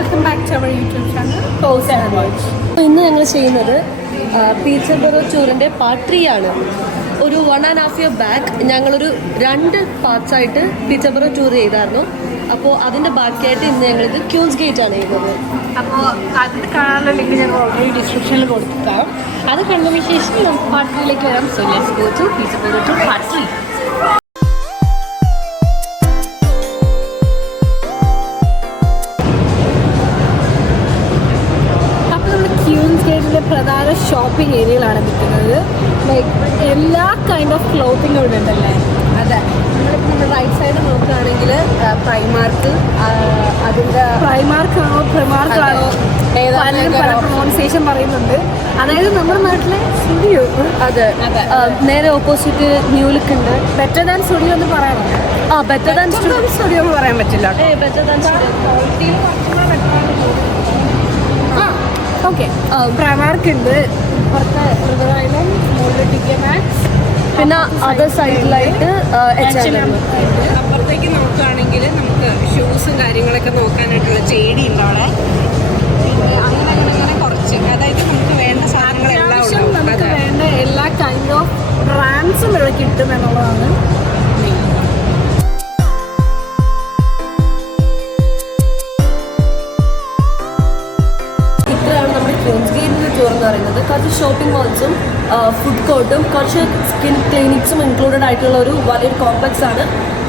Welcome back to our YouTube channel Tolls and Words. ഇന്ന് ഞങ്ങൾ ചെയ്യുന്നത് പീച്ചർബറോ ടൂറിൻ്റെ പാർട്ട് 3 ആണ്. ഒരു 1.5 year ബാക്ക് ഞങ്ങളൊരു 2 പാർട്സായിട്ട് പീച്ചർബറോ ടൂർ ചെയ്തായിരുന്നു. അപ്പോൾ അതിൻ്റെ ബാക്കിയായിട്ട് ഇന്ന് ഞങ്ങളിത് ക്യൂൻസ് ഗേറ്റ് ആണ് ചെയ്യുന്നത്. അപ്പോൾ അതിന് കാണാനുള്ള ലിങ്ക് ഞങ്ങൾ ഓൾറെഡി ഡിസ്ക്രിപ്ഷനിൽ കൊടുത്തിട്ടാവും. അത് കണ്ടതിന് ശേഷം നമുക്ക് പാർട്ട് 3ലേക്ക് വരാം. So let's go to Peterborough tour part 3. പ്രധാന ഷോപ്പിംഗ് ഏരിയയിലാണ് നിൽക്കുന്നത്. ലൈക്ക് എല്ലാ കൈൻഡ് ഓഫ് ക്ലോത്തിങ് ഇവിടെ ഉണ്ടല്ലേ. അതെ, നമ്മളിപ്പോൾ നമ്മുടെ റൈറ്റ് സൈഡ് നോക്കുകയാണെങ്കിൽ പ്രൈമാർക്ക്, അതിൻ്റെ പ്രൈമാർക്കാണോ പ്രമാർക്കാണോ പലരും പല പ്രൊണൗൺസിയേഷൻ പറയുന്നുണ്ട്. അതായത് നമ്മുടെ നാട്ടിലെ സ്റ്റുഡിയോ. അതെ, നേരെ ഓപ്പോസിറ്റ് ന്യൂ ലുക്ക് ഉണ്ട്. ബെറ്റർ ദാൻ സ്റ്റുഡിയോ എന്ന് പറയണം. ബെറ്റർ ദാൻ സ്റ്റുഡിയോ എന്ന് പറയാൻ പറ്റില്ല. Better than okay. പ്രമാർക്ക് ഉണ്ട്, പുറത്ത് റിവർ ഐലൻഡ്, മുകളിൽ ടിക്കെ മാക്സ്, പിന്നെ അതർ സൈഡിലായിട്ട് അപ്പുറത്തേക്ക് നോക്കുകയാണെങ്കിൽ നമുക്ക് ഷൂസും കാര്യങ്ങളൊക്കെ നോക്കാനായിട്ടുള്ള ചേടി ഉണ്ട് അവിടെ. പിന്നെ അങ്ങനെ കുറച്ച്, അതായത് നമുക്ക് വേണ്ട സാധനങ്ങളെല്ലാം നമുക്ക് വേണ്ട എല്ലാ കൈൻഡ് ഓഫ് ബ്രാൻഡ്സും ഇവിടെ കിട്ടും എന്നുള്ളതാണ്. ടൂർ എന്ന് പറയുന്നത് കുറച്ച് ഷോപ്പിംഗ് മാൾസും ഫുഡ് കോർട്ടും കുറച്ച് സ്കിൻ ക്ലിനിക്സും ഇൻക്ലൂഡഡ് ആയിട്ടുള്ള ഒരു വലിയൊരു കോംപ്ലക്സ് ആണ്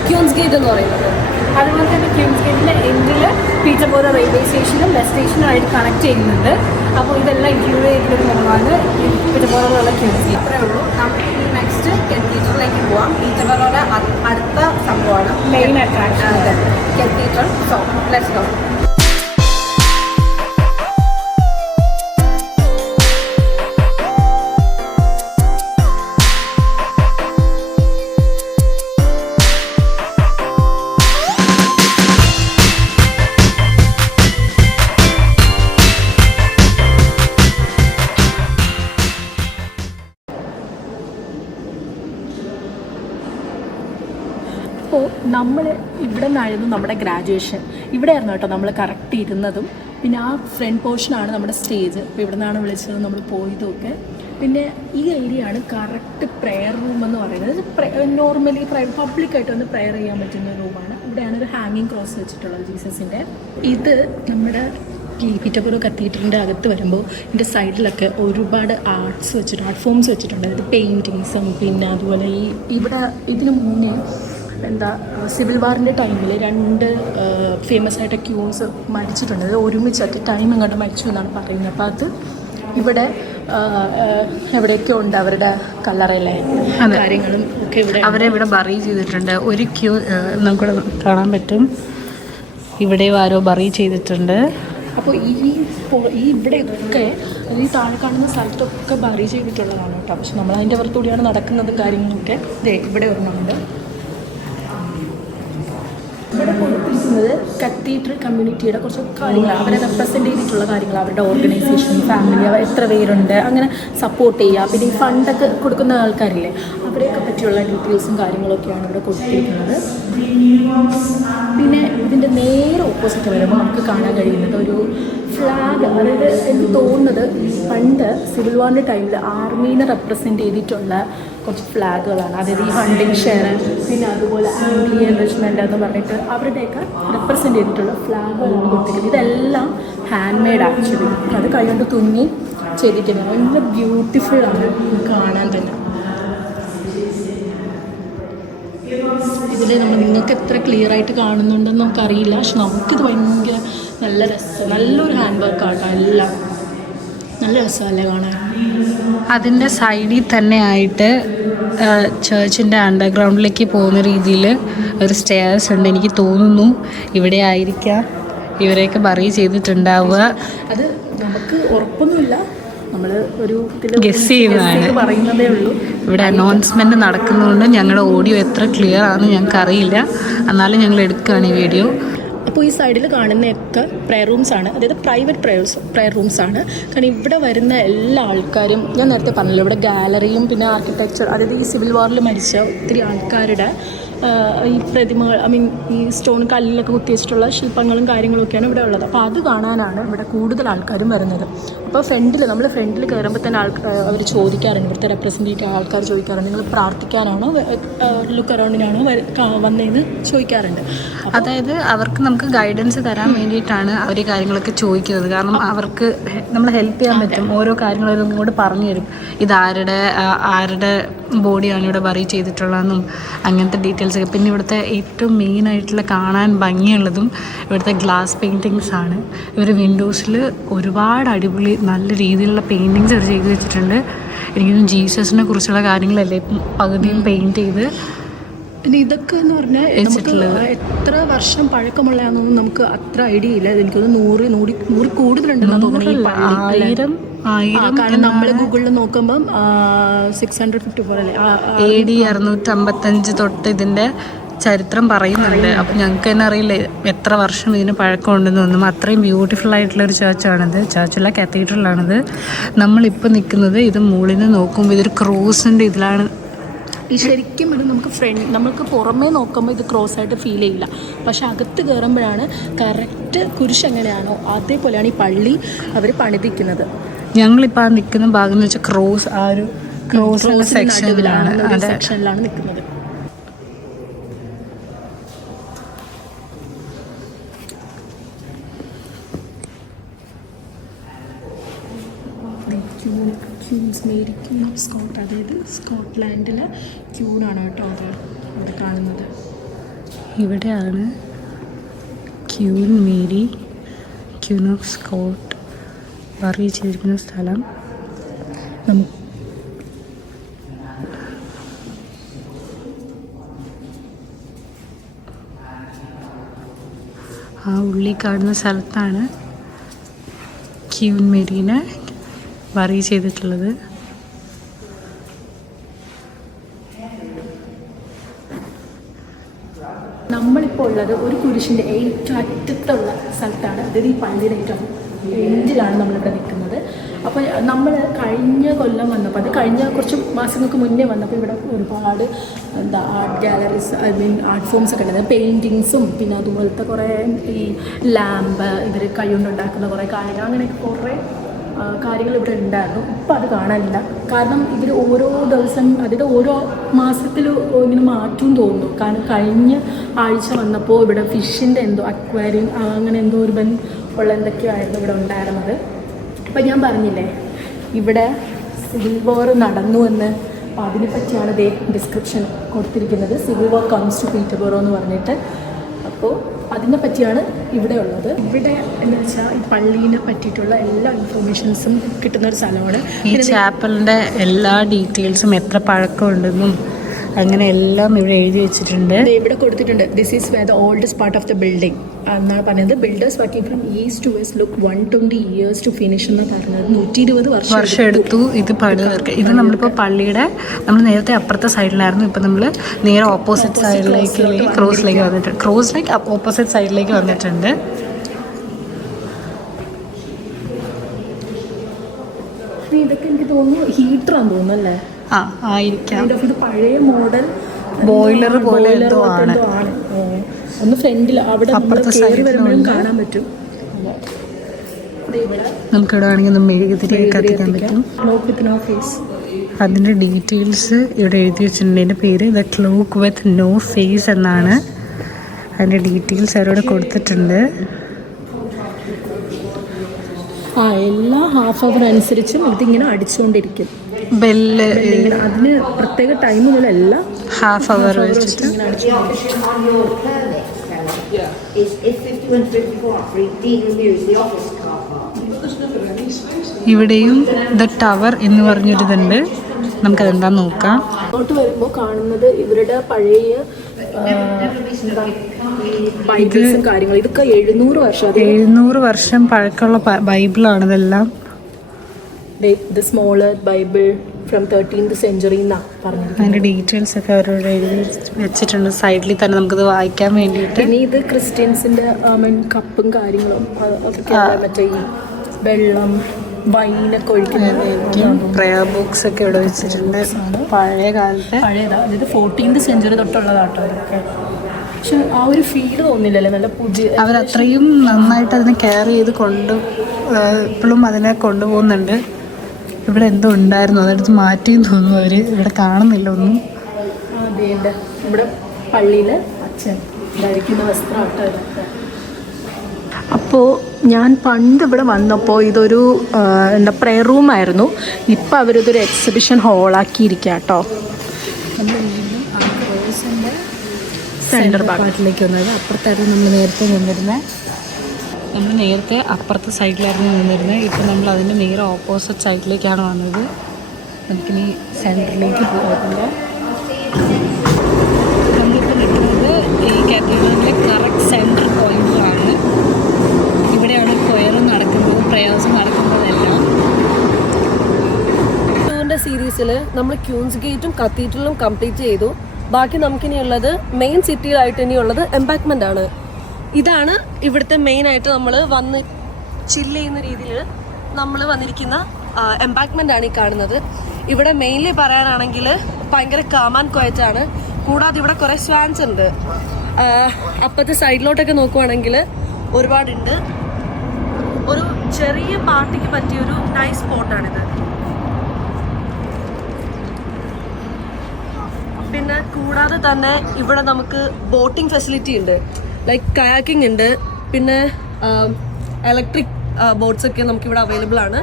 ക്യൂൻസ് ഗേറ്റ് എന്ന് പറയുന്നത്. അതുപോലെ തന്നെ ക്യൂൻസ് ഗേറ്റിൻ്റെ എൻഡിൽ പീച്ചർബറോ റെയിൽവേ സ്റ്റേഷനും ബസ് സ്റ്റേഷനുമായിട്ട് കണക്ട് ചെയ്യുന്നുണ്ട്. അപ്പോൾ ഇതെല്ലാം ഇൻക്ലൂഡ് ചെയ്തിട്ടൊരു മോളാണ് പീച്ചർബറോയിലുള്ള ക്യൂൻസ് ഗേറ്റ്. അത്രേ ഉള്ളൂ. നമുക്ക് നെക്സ്റ്റ് കത്തീഡ്രലിലേക്ക് പോവാം. പീച്ചർബറോയുടെ അടുത്ത സംഭവമാണ് മെയിൻ അട്രാക്ഷൻ. അതെ, കത്തീഡ്രൽ. So let's go. അപ്പോൾ നമ്മൾ ഇവിടെ നിന്നായിരുന്നു നമ്മുടെ ഗ്രാജുവേഷൻ. ഇവിടെ ആയിരുന്നു കേട്ടോ നമ്മൾ കറക്റ്റ് ഇരുന്നതും. പിന്നെ ആ ഫ്രണ്ട് പോർഷനാണ് നമ്മുടെ സ്റ്റേജ്. അപ്പോൾ ഇവിടെ നിന്നാണ് വിളിച്ചത്, നമ്മൾ പോയതുമൊക്കെ. പിന്നെ ഈ ഏരിയ ആണ് കറക്റ്റ് പ്രെയർ റൂം എന്ന് പറയുന്നത്. നോർമലി പബ്ലിക്കായിട്ട് വന്ന് പ്രെയർ ചെയ്യാൻ പറ്റുന്ന റൂമാണ്. ഇവിടെയാണ് ഒരു ഹാങ്ങിങ് ക്രോസ് വെച്ചിട്ടുള്ളത് ജീസസിൻ്റെ. ഇത് നമ്മുടെ ഈ പീറ്റർബറോ കത്തീഡ്രലിൻ്റെ അകത്ത് വരുമ്പോൾ ഇതിൻ്റെ സൈഡിലൊക്കെ ഒരുപാട് ആർട്ട് ഫോംസ് വെച്ചിട്ടുണ്ട്. അതായത് പെയിൻറ്റിങ്സും പിന്നെ അതുപോലെ ഇവിടെ ഇതിന് മുന്നേ സിവിൽ വാറിൻ്റെ ടൈമിൽ 2 ഫേമസ് ആയിട്ട് ക്യൂൻസ് മരിച്ചിട്ടുണ്ട്. അത് ഒരുമിച്ചിട്ട് ടൈം അങ്ങോട്ട് മരിച്ചു എന്നാണ് പറയുന്നത്. അപ്പോൾ അത് ഇവിടെ എവിടെയൊക്കെ ഉണ്ട് അവരുടെ കല്ലറയിലെ കാര്യങ്ങളും ഒക്കെ ഇവിടെ അവരെ ബറി ചെയ്തിട്ടുണ്ട്. ഒരു ക്യൂ നമുക്കിവിടെ കാണാൻ പറ്റും. ഇവിടെ ആരോ ബറി ചെയ്തിട്ടുണ്ട്. അപ്പോൾ ഈ ഇവിടെയൊക്കെ ഈ താഴെ കാണുന്ന സ്ഥലത്തൊക്കെ ബറി ചെയ്തിട്ടുള്ളതാണ് കേട്ടോ. പക്ഷെ നമ്മൾ അതിൻ്റെ പുറത്തുകൂടിയാണ് നടക്കുന്നത് കാര്യങ്ങളൊക്കെ. ഇവിടെ ഒരെണ്ണമുണ്ട്. ഇവിടെ കൊടുത്തിരിക്കുന്നത് കത്തീഡ്രൽ കമ്മ്യൂണിറ്റിയുടെ കുറച്ച് കാര്യങ്ങൾ, അവരെ റെപ്രസെൻ്റ് ചെയ്തിട്ടുള്ള കാര്യങ്ങൾ, അവരുടെ ഓർഗനൈസേഷൻ, ഫാമിലി, അവർ എത്ര പേരുണ്ട്, അങ്ങനെ സപ്പോർട്ട് ചെയ്യുക. പിന്നെ ഈ ഫണ്ടൊക്കെ കൊടുക്കുന്ന ആൾക്കാരില്ലേ, അവരെയൊക്കെ പറ്റിയുള്ള ഡീറ്റെയിൽസും കാര്യങ്ങളൊക്കെയാണ് ഇവിടെ കൊടുത്തിരിക്കുന്നത്. പിന്നെ ഇതിൻ്റെ നേരെ ഓപ്പോസിറ്റ് വരുമ്പോൾ നമുക്ക് കാണാൻ കഴിയുന്നത് ഒരു ഫ്ലാഗ്. അതായത് എനിക്ക് തോന്നുന്നത് പണ്ട് സിവിൽ വാറിൻ്റെ ടൈമിൽ ആർമീനെ റെപ്രസെൻ്റ് ചെയ്തിട്ടുള്ള കുറച്ച് ഫ്ലാഗുകളാണ്. അതായത് ഈ ഹണ്ടിങ് ഷെയർ, പിന്നെ അതുപോലെ ആംഗ്ലി എൻറിച്ച്മെൻ്റ് എന്ന് പറഞ്ഞിട്ട് അവരുടെയൊക്കെ റെപ്രസെൻ്റ് ചെയ്തിട്ടുള്ള ഫ്ലാഗുകളാണ് കൊടുത്തിരിക്കുന്നത്. ഇതെല്ലാം ഹാൻഡ് മെയ്ഡ് ആക്ച്വലി. അത് കൈകൊണ്ട് തുന്നി ചെയ്തിരിക്കുന്നത്. ഭയങ്കര ബ്യൂട്ടിഫുള്ളാണ് കാണാൻ തന്നെ. ഇതിൽ നിങ്ങൾക്ക് എത്ര ക്ലിയർ ആയിട്ട് കാണുന്നുണ്ടെന്ന് നമുക്കറിയില്ല. പക്ഷെ നമുക്കിത് ഭയങ്കര നല്ല രസം, നല്ലൊരു ഹാൻഡ് വർക്കാണ്. എല്ലാം നല്ല രസമല്ലേ കാണാൻ. അതിൻ്റെ സൈഡിൽ തന്നെ ആയിട്ട് ചേർച്ചിൻ്റെ അണ്ടർഗ്രൗണ്ടിലേക്ക് പോകുന്ന രീതിയിൽ ഒരു സ്റ്റെയർസ് ഉണ്ട്. എനിക്ക് തോന്നുന്നു ഇവിടെ ആയിരിക്കാം ഇവരെയൊക്കെ ബറി ചെയ്തിട്ടുണ്ടാവുക. അത് നമുക്ക് ഉറപ്പൊന്നുമില്ല, നമ്മൾ ഒരു ഗസ് ചെയ്യുന്നതാണ്, പറയുന്നതേ ഉള്ളൂ. ഇവിടെ അനൗൺസ്മെൻറ്റ് നടക്കുന്നതുകൊണ്ട് ഞങ്ങളുടെ ഓഡിയോ എത്ര ക്ലിയർ ആണെന്ന് ഞങ്ങൾക്ക് അറിയില്ല. എന്നാലും ഞങ്ങൾ എടുക്കുകയാണ് ഈ വീഡിയോ. അപ്പോൾ ഈ സൈഡിൽ കാണുന്നതൊക്കെ പ്രെയർ റൂംസ് ആണ്, അതായത് പ്രൈവറ്റ് പ്രെയർ റൂംസ് ആണ്. കാരണം ഇവിടെ വരുന്ന എല്ലാ ആൾക്കാരും, ഞാൻ നേരത്തെ പറഞ്ഞല്ലോ, ഇവിടെ ഗാലറിയും പിന്നെ ആർക്കിടെക്ചർ, അതായത് ഈ സിവിൽ വാറിൽ മരിച്ച ഒത്തിരി ആൾക്കാരുടെ ഈ പ്രതിമകൾ, ഈ സ്റ്റോൺ കല്ലിലൊക്കെ കുത്തിവെച്ചിട്ടുള്ള ശില്പങ്ങളും കാര്യങ്ങളൊക്കെയാണ് ഇവിടെ ഉള്ളത്. അപ്പോൾ അത് കാണാനാണ് ഇവിടെ കൂടുതൽ ആൾക്കാരും വരുന്നത്. അപ്പോൾ നമ്മൾ ഫ്രണ്ടിൽ കയറുമ്പോൾ തന്നെ അവർ ചോദിക്കാറുണ്ട്, ഇവിടുത്തെ റെപ്രസെൻറ്റേറ്റീവ് ആൾക്കാർ ചോദിക്കാറുണ്ട്, നിങ്ങൾ പ്രാർത്ഥിക്കാനാണോ ലുക്ക് അറൗണ്ടിനാണോ വന്നതെന്ന് ചോദിക്കാറുണ്ട്. അതായത് അവർക്ക് നമുക്ക് ഗൈഡൻസ് തരാൻ വേണ്ടിയിട്ടാണ് അവർ ഈ കാര്യങ്ങളൊക്കെ ചോദിക്കുന്നത്. കാരണം അവർക്ക് നമ്മൾ ഹെൽപ്പ് ചെയ്യാൻ പറ്റും, ഓരോ കാര്യങ്ങളും ഇങ്ങോട്ട് പറഞ്ഞു തരും. ആരുടെ ബോഡിയാണ് ഇവിടെ ബറി ചെയ്തിട്ടുള്ളതെന്നും അങ്ങനത്തെ ഡീറ്റെയിൽസ് ഒക്കെ. പിന്നെ ഇവിടുത്തെ ഏറ്റവും മെയിനായിട്ടുള്ള കാണാൻ ഭംഗിയുള്ളതും ഇവിടുത്തെ ഗ്ലാസ് പെയിൻറ്റിങ്സ് ആണ്. ഇവർ വിൻഡോസിൽ ഒരുപാട് അടിപൊളി നല്ല രീതിയിലുള്ള പെയിൻറ്റിങ്സ് അവർ ചെയ്ത് വെച്ചിട്ടുണ്ട്. എനിക്കൊന്നും ജീസസിനെ കുറിച്ചുള്ള കാര്യങ്ങളല്ലേ പകുതിയും പെയിൻറ്റ് ചെയ്ത്. പിന്നെ ഇതൊക്കെ എന്ന് പറഞ്ഞാൽ നമുക്ക് എത്ര വർഷം പഴക്കമുള്ളതാണെന്നൊന്നും നമുക്ക് അത്ര ഐഡിയ ഇല്ല. എനിക്കൊന്ന് 100 കൂടുതലുണ്ടെന്ന് തോന്നുന്നു. 1000 കാരണം നമ്മൾ ഗൂഗിളിൽ നോക്കുമ്പം 654 അല്ലേ, AD 655 തൊട്ട് ഇതിൻ്റെ ചരിത്രം പറയുന്നുണ്ട്. അപ്പം ഞങ്ങൾക്ക് തന്നെ അറിയില്ല എത്ര വർഷം ഇതിന് പഴക്കമുണ്ടെന്ന് തോന്നും. അത്രയും ബ്യൂട്ടിഫുൾ ആയിട്ടുള്ളൊരു ചർച്ചാണിത്. ചർച്ചുള്ള കത്തീഡ്രലാണിത്. നമ്മളിപ്പോൾ നിൽക്കുന്നത് ഇത് മുകളിൽ നിന്ന് നോക്കുമ്പോൾ ഇതൊരു ക്രോസിൻ്റെ ഇതിലാണ്. ഈ ശരിക്കും ഇത് നമുക്ക് പുറമേ നോക്കുമ്പോൾ ഇത് ക്രോസ് ആയിട്ട് ഫീൽ ചെയ്യില്ല, പക്ഷെ അകത്ത് കയറുമ്പോഴാണ് കറക്റ്റ് കുരിശ് എങ്ങനെയാണോ അതേപോലെയാണ് ഈ പള്ളി അവർ പണിതിക്കുന്നത്. ഞങ്ങളിപ്പോൾ ആ നിൽക്കുന്ന ഭാഗം എന്ന് വെച്ചാൽ ക്രോസ്, ആ ഒരു ക്രോസ് സെക്ഷനിലാണ് നിൽക്കുന്നത്. മേരി ക്യൂൺ ഓഫ് സ്കോട്ട്, അതായത് സ്കോട്ട്ലാൻഡിലെ ക്യൂണാണ് കേട്ടോ അത് കാണുന്നത്. ഇവിടെയാണ് queen Mary queen of Scott bury ചെയ്തിരിക്കുന്ന സ്ഥലം. ആ ഉള്ളി കാണുന്ന സ്ഥലത്താണ് ക്യൂൻ മേരീനെ ബറി ചെയ്തിട്ടുള്ളത്. നമ്മളിപ്പോൾ ഉള്ളത് ഒരു കുരിശിൻ്റെ ഏറ്റവും അറ്റത്തുള്ള സ്ഥലത്താണ്, അതായത് ഈ പള്ളിയുടെ ഏറ്റവും എൻഡിലാണ് നമ്മളിവിടെ നിൽക്കുന്നത്. അപ്പോൾ നമ്മൾ കഴിഞ്ഞ കൊല്ലം വന്നപ്പോൾ, അത് കഴിഞ്ഞ കുറച്ച് മാസങ്ങൾക്ക് മുന്നേ വന്നപ്പോൾ ഇവിടെ ഒരുപാട് ആർട്ട് ഗാലറീസ്, ആർട്ട് ഫോംസ് ഒക്കെ ഉണ്ടായിരുന്നു. പെയിൻറ്റിങ്സും പിന്നെ അതുപോലത്തെ കുറേ ഈ ലാമ്പ്, ഇവർ കൈകൊണ്ടുണ്ടാക്കുന്ന കുറേ കാര്യങ്ങൾ, അങ്ങനെയൊക്കെ കുറേ കാര്യങ്ങൾ ഇവിടെ ഉണ്ടായിരുന്നു. ഇപ്പോൾ അത് കാണാനില്ല. കാരണം ഇവർ ഓരോ ദിവസം, അതായത് ഓരോ മാസത്തിൽ ഇങ്ങനെ മാറ്റും തോന്നുന്നു. കാരണം കഴിഞ്ഞ ആഴ്ച വന്നപ്പോൾ ഇവിടെ ഫിഷിൻ്റെ എന്തോ അക്വാരിയം അങ്ങനെ എന്തോ ഒരു ഉള്ള എന്തൊക്കെയോ ആയിരുന്നു ഇവിടെ ഉണ്ടായിരുന്നത്. അപ്പം ഞാൻ പറഞ്ഞില്ലേ ഇവിടെ സിവിൽ വാർ നടന്നു എന്ന്, അപ്പോൾ അതിനെപ്പറ്റിയാണ് ഡിസ്ക്രിപ്ഷൻ കൊടുത്തിരിക്കുന്നത്. Civil war comes to Peterborough എന്ന് പറഞ്ഞിട്ട്. അപ്പോൾ അതിനെ പറ്റിയാണ് ഇവിടെ ഉള്ളത്. ഇവിടെ എന്ന് വെച്ചാൽ ഈ പള്ളീനെ പറ്റിയിട്ടുള്ള എല്ലാ ഇൻഫർമേഷൻസും കിട്ടുന്ന ഒരു സ്ഥലമാണ്. ഈ ചാപ്പലിൻ്റെ എല്ലാ ഡീറ്റെയിൽസും എത്ര പഴക്കമുണ്ടെന്നും അങ്ങനെ എല്ലാം ഇവിടെ എഴുതി വെച്ചിട്ടുണ്ട്. ഇവിടെ കൊടുത്തിട്ടുണ്ട്, this is where the oldest part of the building എന്നാണ് പറഞ്ഞത്. Builders working from east to west look 120 years to finish എന്ന് പറഞ്ഞത്. 120 വർഷം എടുത്തു ഇത് പണി തീർക്കുക. ഇത് നമ്മളിപ്പോൾ പള്ളിയുടെ നമ്മൾ നേരത്തെ അപ്പുറത്തെ സൈഡിലായിരുന്നു, ഇപ്പം നമ്മൾ നേരെ ഓപ്പോസിറ്റ് സൈഡിലേക്ക് ക്രോസിലേക്ക് വന്നിട്ടുണ്ട്. ക്രോസിലേക്ക് ഓപ്പോസിറ്റ് സൈഡിലേക്ക് വന്നിട്ടുണ്ട്. ഇതൊക്കെ എനിക്ക് തോന്നുന്നു ഹീറ്ററാന്ന് തോന്നുന്നു അല്ലേ? ആയിരിക്കാം. ഇത് പഴയ മോഡൽ ബോയിലർ പോലെ എന്തോ ആണ്. ഒന്ന് ഫ്രണ്ടിൽ അവിടെ കയറി വരുമ്പോഴും കാണാൻ പറ്റും. നമുക്കിവിടെ വേണമെങ്കിൽ ഒന്ന് മെഴുകുതിരി കത്തിക്കാൻ പറ്റും. അതിൻ്റെ ഡീറ്റെയിൽസ് ഇവിടെ എഴുതി വെച്ചിട്ടുണ്ട്. എൻ്റെ പേര് the clock with no face എന്നാണ്. അതിൻ്റെ ഡീറ്റെയിൽസ് അവരോട് കൊടുത്തിട്ടുണ്ട്. എല്ലാ ഹാഫ് അവർ അനുസരിച്ചും ഇതിങ്ങനെ അടിച്ചുകൊണ്ടിരിക്കും. ബെല്ല് അതിന് പ്രത്യേക ടൈമുകളല്ല, ഹാഫ് അവർ വെച്ചിട്ട്. ഇവിടെയും ദ ടവർ എന്ന് പറഞ്ഞൊരിതുണ്ട്. നമുക്കതെന്താന്ന് നോക്കാം. അങ്ങോട്ട് വരുമ്പോൾ കാണുന്നത് ഇവരുടെ പഴയ ബൈബിൾസും കാര്യങ്ങളും. ഇതൊക്കെ 700 വർഷം പഴക്കമുള്ള ബൈബിളാണ് ഇതെല്ലാം. The smaller Bible from 13th century എന്നാണ് പറഞ്ഞിരിക്കുന്നത്. അതിൻ്റെ ഡീറ്റെയിൽസ് ഒക്കെ അവരോട് എഴുതി വെച്ചിട്ടുണ്ട് സൈഡിൽ തന്നെ നമുക്കിത് വായിക്കാൻ വേണ്ടിയിട്ട്. പിന്നെ ഇത് ക്രിസ്ത്യൻസിൻ്റെ കപ്പും കാര്യങ്ങളും അതൊക്കെ മറ്റേ ഈ വെള്ളം വൈനൊക്കെ ഒഴിക്കുന്നത് പ്രയർ ബുക്സ് ഒക്കെ ഇവിടെ വെച്ചിട്ടുണ്ട്. പഴയ കാലത്തെ പഴയതാണ്, അതായത് 14th century തൊട്ടുള്ളതാട്ടോ അതൊക്കെ. പക്ഷെ ആ ഒരു ഫീല് തോന്നില്ലല്ലേ, നല്ല പുതിയ. അവരത്രയും നന്നായിട്ട് അതിനെ കെയർ ചെയ്ത് ഇപ്പോഴും അതിനെ കൊണ്ടുപോകുന്നുണ്ട്. ഇവിടെ എന്തോ ഉണ്ടായിരുന്നു, അതെടുത്ത് മാറ്റിയും തോന്നുന്നു അവർ. ഇവിടെ കാണുന്നില്ല ഒന്നും. അതേണ്ട ഇവിടെ പള്ളിയിൽ അച്ഛൻ ധരിക്കുന്ന വസ്ത്രമാട്ടോ ഇതൊക്കെ. അപ്പോൾ ഞാൻ പണ്ട് ഇവിടെ വന്നപ്പോൾ ഇതൊരു എന്താ പ്രെയർ റൂമായിരുന്നു. ഇപ്പം അവരിതൊരു എക്സിബിഷൻ ഹാളാക്കിയിരിക്കുക കേട്ടോ. നമ്മൾ വീണ്ടും ആ ക്രോസിൻ്റെ സെൻറ്റർ പാർട്ടിലേക്ക് വന്നത്. അപ്പുറത്തായിരുന്നു നമ്മൾ നേരത്തെ നിന്നിരുന്നത്. നമ്മൾ നേരത്തെ അപ്പുറത്തെ സൈഡിലായിരുന്നു നിന്നിരുന്നത്. ഇപ്പം നമ്മൾ അതിൻ്റെ നേരെ ഓപ്പോസിറ്റ് സൈഡിലേക്കാണ് വന്നത്. നമുക്കിനി സെൻറ്ററിലേക്ക് പോകുമ്പോൾ നമ്മളിപ്പോൾ നിൽക്കുന്നത് ഈ കാത്തഡ്രലിൻ്റെ കറക്റ്റ് സെൻറ്റർ പോയിന്റിലാണ്. ഇവിടെയാണ് പ്രയറും നടക്കുന്നത്, പ്രേയേഴ്സും നടക്കുന്നതെല്ലാം. ടൂറിൻ്റെ സീരീസിൽ നമ്മൾ ക്യൂൻസ് ഗേറ്റും കത്തീഡ്രലും കംപ്ലീറ്റ് ചെയ്തു. ബാക്കി നമുക്കിനിയുള്ളത് മെയിൻ സിറ്റിയിലായിട്ട് ഇനിയുള്ളത് എംബാക്ക്മെൻ്റ് ആണ്. ഇതാണ് ഇവിടുത്തെ മെയിനായിട്ട് നമ്മൾ വന്ന് ചില്ല് ചെയ്യുന്ന രീതിയിൽ നമ്മൾ വന്നിരിക്കുന്ന എംബാക്ക്മെൻ്റ് ആണ് ഈ കാണുന്നത്. ഇവിടെ മെയിൻലി പറയാനാണെങ്കിൽ ഭയങ്കര കാം ആൻഡ് ക്വയറ്റ് ആണ്. കൂടാതെ ഇവിടെ കുറേ സ്വാൻസ് ഉണ്ട്. അപ്പത്തെ സൈഡിലോട്ടൊക്കെ നോക്കുവാണെങ്കിൽ ഒരുപാടുണ്ട്. ഒരു ചെറിയ പാർട്ടിക്ക് പറ്റിയൊരു നൈസ് സ്പോട്ടാണിത്. പിന്നെ കൂടാതെ തന്നെ ഇവിടെ നമുക്ക് ബോട്ടിംഗ് ഫെസിലിറ്റി ഉണ്ട്, ലൈക്ക് കയാക്കിംഗ് ഉണ്ട്. പിന്നെ ഇലക്ട്രിക് ബോട്ട്സ് ഒക്കെ നമുക്കിവിടെ അവൈലബിൾ ആണ്.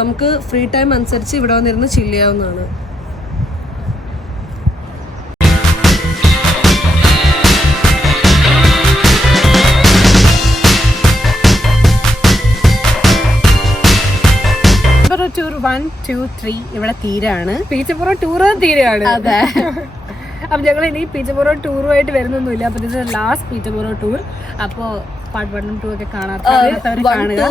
നമുക്ക് ഫ്രീ ടൈം അനുസരിച്ച് ഇവിടെ വന്നിരുന്ന് ചില്ല് ചെയ്യാവുന്നതാണ്. ടൂർ 1, 2, 3 ഇവിടെ തീരാണ്. പീച്ചപ്പുറം ടൂറ് തീരാണ്. അതെ. അപ്പം ഞങ്ങൾ ഇനി പീച്ചപ്പുറം ടൂറുമായിട്ട് വരുന്നൊന്നുമില്ല. അപ്പോൾ ഇത് ലാസ്റ്റ് പീച്ചപ്പുറം ടൂർ. അപ്പോൾ പാർട്ട് 1 ഉം 2 ഒക്കെ കാണാത്തവർ കാണുക.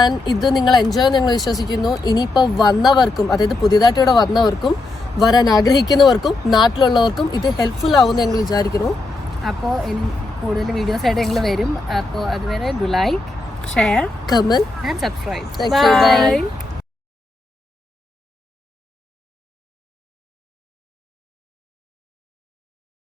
ആൻഡ് ഇത് നിങ്ങൾ എൻജോയ് ഞങ്ങൾ വിശ്വസിക്കുന്നു. ഇനിയിപ്പോൾ വന്നവർക്കും, അതായത് പുതിയതായിട്ട് ഇവിടെ വന്നവർക്കും വരാൻ ആഗ്രഹിക്കുന്നവർക്കും നാട്ടിലുള്ളവർക്കും ഇത് ഹെൽപ്ഫുൾ ആവുമെന്ന് ഞങ്ങൾ വിചാരിക്കുന്നു. അപ്പോൾ ഇനി കൂടുതൽ വീഡിയോസായിട്ട് ഞങ്ങൾ വരും. അപ്പോൾ അതുവരെ do like, share, comment and subscribe. Bye.